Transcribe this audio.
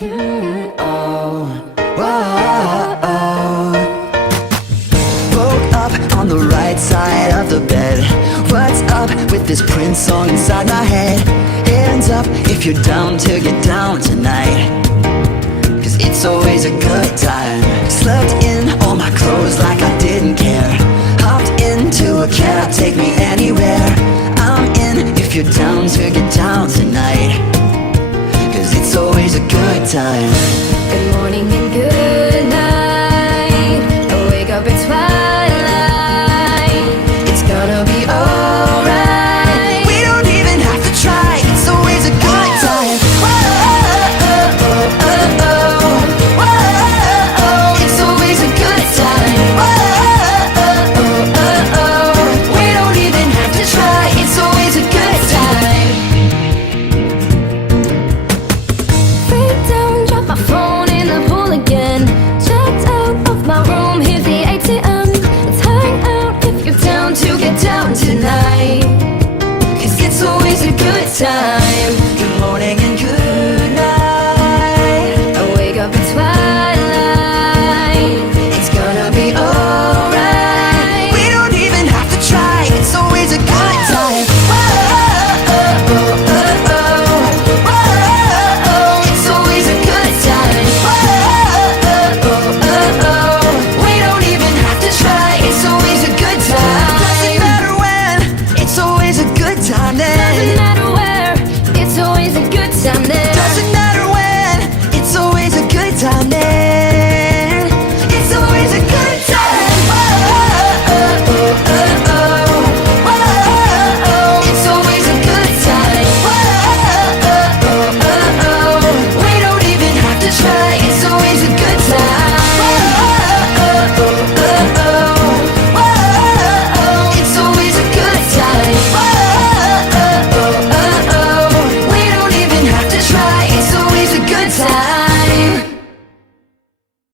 Oh, whoa. Woke up on the right side of the bed. What's up with this Prince song inside my head? Hands up if you're down to get down tonight, 'cause it's always a good time. Slept in all my clothes like I didn't care. Hopped into a cab, take me anywhere. I'm in if you're down to get down tonight, 'cause it's always a good time. Good morning and good night. I wake up at twilight. It's gonna be alright. We don't even have to try. It's always a good time. It's always a good time. We don't even have to try. It's always a good time. Freak down, drop my phone in the pool again. Checked out of my room, hit the ATM. Let's hang out if you're down to get down tonight, 'cause it's always a good time. Good morning and good night. I wake up at twilight. It's gonna be alright. We don't even have to try. It's always a good time. It's always a good time. We don't even have to try. It's always a good Doesn't time. matter when. It's always a good time then. Doesn't matter where. It's always a good time then.